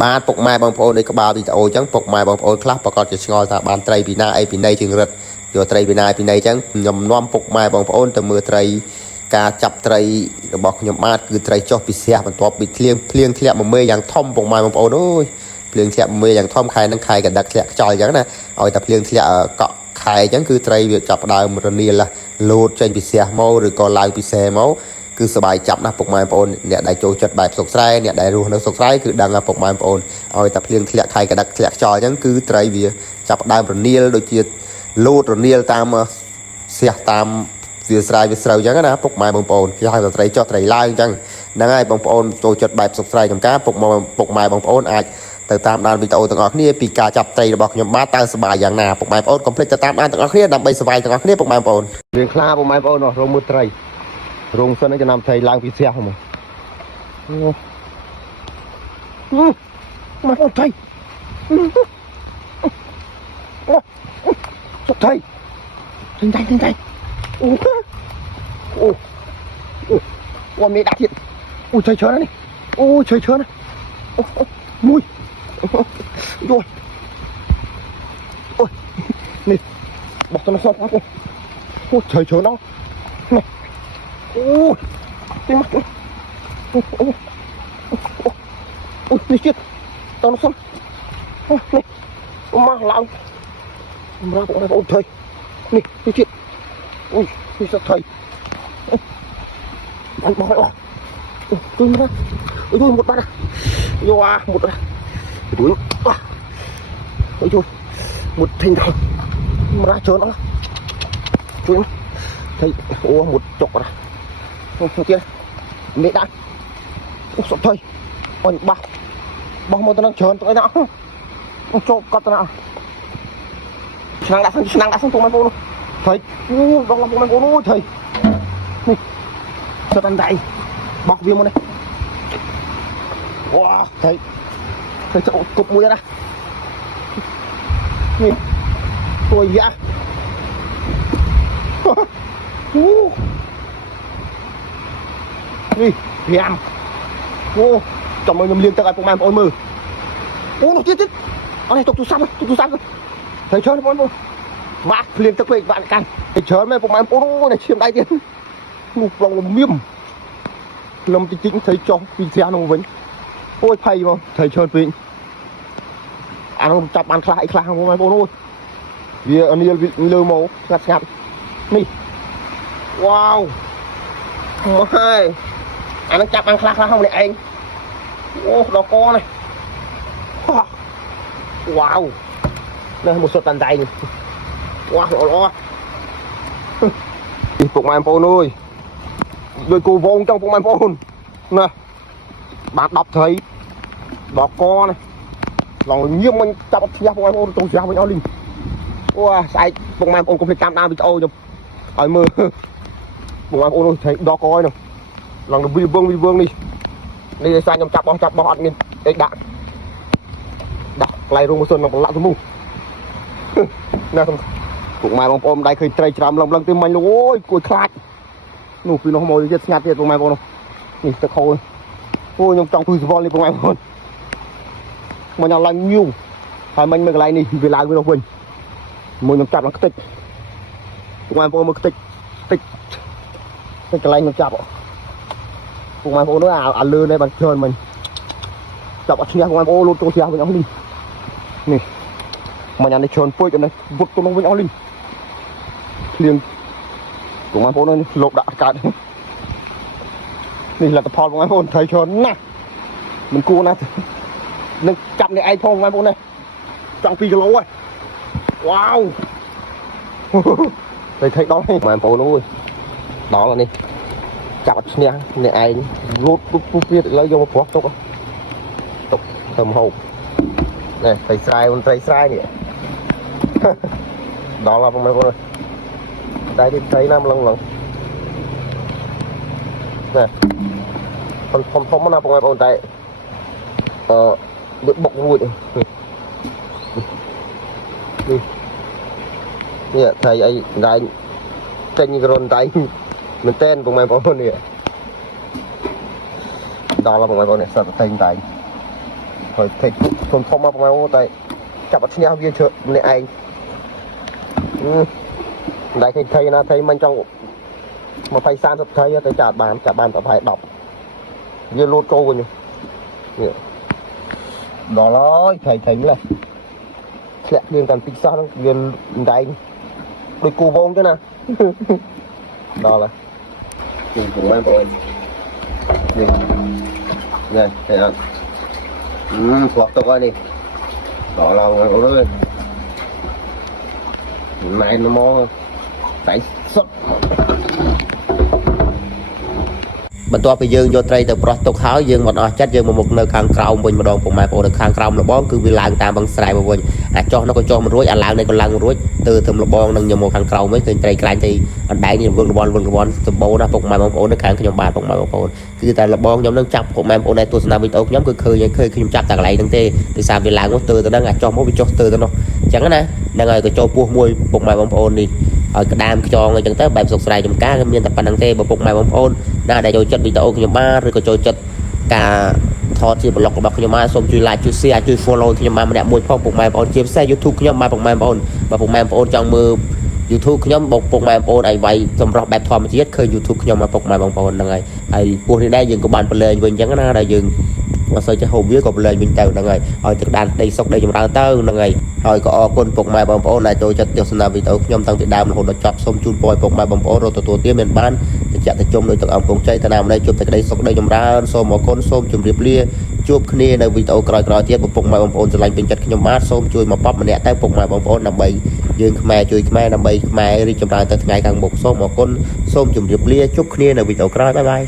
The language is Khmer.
បានពុកម៉ែបងប្អូននៃក្បាលវីដេអូអញ្ចឹងពុកម៉ែបងប្អូនខ្លះប្រកាសជាឆ្ងល់ថាបានត្រីពីណាអីពីណីជាងរឹតយកត្រីពីណាពីណីអញ្ចឹងខ្ញុំនាំពុកម៉ែបងប្អូនទៅមើលត្រីការចាប់ត្រីរបស់ខ្ញុំបាទគឺត្រីចុះពីស្រះបន្ទាប់ពីភ្លៀងធ្លាក់មកមេយ៉ាងធំពុកម៉ែបងប្អូនអើយភ្លៀងធ្លាក់មេយ៉ាងធំខែហ្នឹងខែកដឹកធ្លាក់ខ្យល់អញ្ចឹងណាឲ្យតែភ្លៀងធ្លាក់កក់ខែអញ្ចឹងគឺត្រីវាចាប់ដើមរនាលលោតចេញពីស្រះមកឬក៏ឡើងពីសេមកគឺសบายចាប់ណាស់ពុកម៉ែបងប្អូនអ្នកដែលចូលចិត្តបែបសុកស្រែអ្នកដែលរស់នៅសុកស្រែគឺដឹងថាពុកម៉ែបងប្អូនឲ្យតែភ្លៀងធ្លាក់ខែកដឹកធ្លាក់ខ្យល់អញ្ចឹងគឺត្រីវាចាប់ដើមរនាលដូចជាលោតរនាលតាមស្រះតាមវាស្រែវាស្រូវអញ្ចឹងណាពុកម៉ែបងប្អូនគេហៅថាត្រីចុះត្រីឡើងអញ្ចឹងហ្នឹងហើយបងប្អូនចូលចិត្តបែបសុកស្រែចំការពុកម៉ែបងប្អូនអាចទៅតាមដានវីដេអូទាំងអស់គ្នាពីការចាប់ត្រីរបស់ខ្ញុំបាទតើសប្បាយយ៉ាងណាពុកម៉ែបងប្អូនកុំភ្លេចទៅតាមដានទាំងអស់គ្នាដើម្បីសប្បាយទាំងអស់គ្នាពុកម៉ែបងប្អូនរៀងខ្លាពុកម៉ែបងប្អូនរងមើលត្រីរងសិននឹងចំណាំត្រីឡើងពីស្រះហ្មងមកអូត្រីសុកត្រីទិញអូមានដាក់ទៀតអូឆើណានេះអូឆើណាអូមួយយល់អូនេះបោះទៅនោះសោះអូឆើណោះអូទីមកអូនេះទៀតតនោះសោះនេះមកឡើងសម្រាប់បងប្អូនថៃនេះទៀតអូយនេះសោះថៃanh bỏ rồi tôi ra tôi một bát à vô à một à túi ôi thôi một thình thôi ra trơn đó tôi thấy ô một chục à không kia mẹ đã sọt thôi ôi ba bao một tao đang trơn tụi nào chụp cắt nào sang đã sang tụi mày vô luôn thấy đó là tụi mày vô luôn thầy cho tan tay bọc viêm luôn đây wow thấy chỗ cục mũi ra nhìn tôi dạ đi hiểm ô chồng ơi nhầm liên tất cả tụi mày ôi mừ ô nó chết ở này tụi sắp rồi thấy chơi nó ôi bác liên tất cả bạn can thấy chơi mấy tụi mày ôi này chiếm tay tiền một lòng miêm lâm tí chính thấy cho pin xe nó vĩnh ôi thầy mà thầy chơi pin ăn chặt ăn khai không ai ôi vì anh yêu lơ máu ngặt nè wow hai anh chặt ăn khai không này anh ô đó con này wow đây một số tàn tay này wow lo phục mai phone ơi đôi cô vốn trong phục mai phone nè bạn đọc thấy đó con này lòng nghiêm mình chặt phục mai phone trong xe mình ao linh wow sai phục mai phone cũng phải cam đa bị ôi ở mưa phục mai phone thấy đó coi nè lòng vi vương đi đi sang trong chặt bó ăn nên đạn đặt lại luôn một xuân lòng lạ xuống mù nè phục mai phone đây khơi trai chạm lòng lần tim mình luôn ôi cùi khát nụ phi nó mồi chết ngạt thiệt phục mai phone nhìn thật khôi ôi nhưng trong phi vol đi phục mai phone mà nhau lành nhiều hay mình mới lại này về lại với nó quên mồi nó chặt nó tích phục mai phone mới tích cái lại nó chặt phục mai phone nó lơ đây bằng trơn mình chặt ở nhà phục mai phone luôn tôi theo với nó đi nè mà nhà này trơn phơi cho này vụt tôi nó với nó đi liền phục mai phone nó lột đã cảนี่แหละตะพอลงไอ้พวกไทยชนนะมันกูนะนึกจับในไอ้พงไอ้พวกนี้จังปีกิโลอ่ะว้าวไปthấy đó này mà phố nuôi đó là đi chặt nha này ai lút bút viết lấy vô một phút tục thầm hộp này tay sai nè đó là mấy con ơi đây đi thấy năm lần nè không nào phong ôn tại được bọc vui đi nè thầy ấy đại tên như con tay mình tên của mày phong nè đó là phong này sao tên tay rồi thầy thôn thông mà phong tại chập ở nhà viên chợ này anh đại thầy là thầy mình trong mà phải san sắp thấy tới chả bàn phải đọc viên lô tô nhỉ đó là thầy là sẽ viên cần pizza đó viên đại đôi cù vốn chứ nè đó là nhìn cùng em của anh này thấy không hoặc tôi coi đi đó là người này nó mò tại sốt បន្ទាប់ពីយើងយកត្រីទៅប្រោះទុកហើយយើងមកអស់ចិត្តយើងមកមុខនៅខាងក្រោមវិញម្ដងពុកម៉ែបងប្អូននៅខាងក្រោមលបងគឺវាឡើងតាមបឹងស្រែមកវិញអាចោះនោះក៏ចោះមិនរួចអាឡើងនេះក៏ឡើងមិនរួចទៅទៅលបងនឹងយកមកខាងក្រោមវិញឃើញត្រីក្រាញ់ទៅអណ្ដែងនេះវឹងរវល់សម្បូរណាពុកម៉ែបងប្អូននៅខាងខ្ញុំបាទពុកម៉ែបងប្អូនគឺតែលបងខ្ញុំនឹងចាប់ពុកម៉ែបងប្អូនដែលទស្សនាវីដេអូខ្ញុំគឺឃើញខ្ញុំចាប់តែកន្លែងហ្នឹងទេដោយសារវាឡើងមកទៅដល់អាចោះមកវាចុះទៅនោះអញ្ចឹងណាហ្នឹងហើយក៏ចូលពោះមួយពុកម៉ែបងប្អូននេះឲ្យក្តាមខ្យងអញ្ចឹងទៅបែបសុកស្រែចំការគឺមានតែប៉ុណ្្នឹងទេបើពុកម៉ែបងប្អូនណាដែលចូលចិត្តវីដេអូខ្ញុំបាទឬក៏ចូលចិត្តការថតជាប្លុករបស់ខ្ញុំបាទសូមជួយ like ជួយ share ជួយ follow ខ្ញុំបាទម្នាក់មួយផងពុកម៉ែបងប្អូនជាពិសេស YouTube ខ្ញុំបាទពុកម៉ែបងប្អូនបើពុកម៉ែបងប្អូនចង់មើល YouTube ខ្ញុំពុកម៉ែបងប្អូនឲ្យវាយសម្រស់បែបធម្មជាតិឃើញ YouTube ខ្ញុំបាទពុកម៉ែបងប្អូនហ្នឹងហើយពោះនេះដែរយើងក៏បានប្រឡែងវិញអញ្ចឹងណាដែលយើងបើសិនជាហូបវាក៏ប្រឡែងវិញទៅហ្នឹងហើយឲ្យទឹកដានដីសុកដីចម្រើនទៅហ្នឹងហើយហើយក៏អរគុណពុកម៉ែបងប្អូនដែលចូលចិត្តទស្សនាវីដេអូខ្ញុំតាំងពីដើមរហូតដល់ចប់សូមជូនពរឲ្យពុកម៉ែបងប្អូនរកទទួលទានមានបានតិចជុំដោយទឹកអង្គពងជ័យតាណាមនេះជួបតែក្តីសុខដីចម្រើនសូមអរគុណសូមជម្រាបលាជួបគ្នានៅវីដេអូក្រោយៗទៀតពុកម៉ែបងប្អូនស្រឡាញ់ពេញចិត្តខ្ញុំបាទសូមជួយមកប៉ាប់ម្នាក់ទៅពុកម៉ែបងប្អូនដើម្បីយើងខ្មែរជួយខ្មែរដើម្បីខ្មែររីកចម្រើនទៅថ្ងៃខាងមុខសូមអរគុណសូមជម្រាបលាជួបគ្នានៅវីដេអូក្រោយបាយបាយ